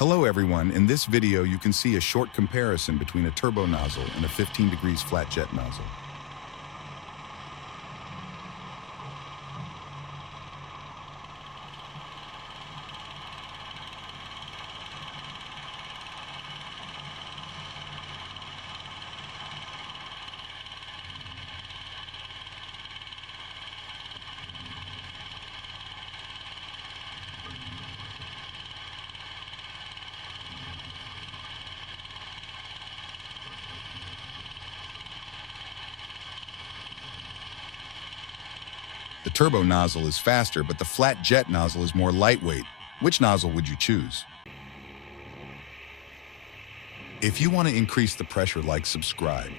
Hello everyone, in this video you can see a short comparison between a turbo nozzle and a 15 degrees flat jet nozzle. The turbo nozzle is faster, but the flat jet nozzle is more lightweight. Which nozzle would you choose? If you want to increase the pressure, like, subscribe.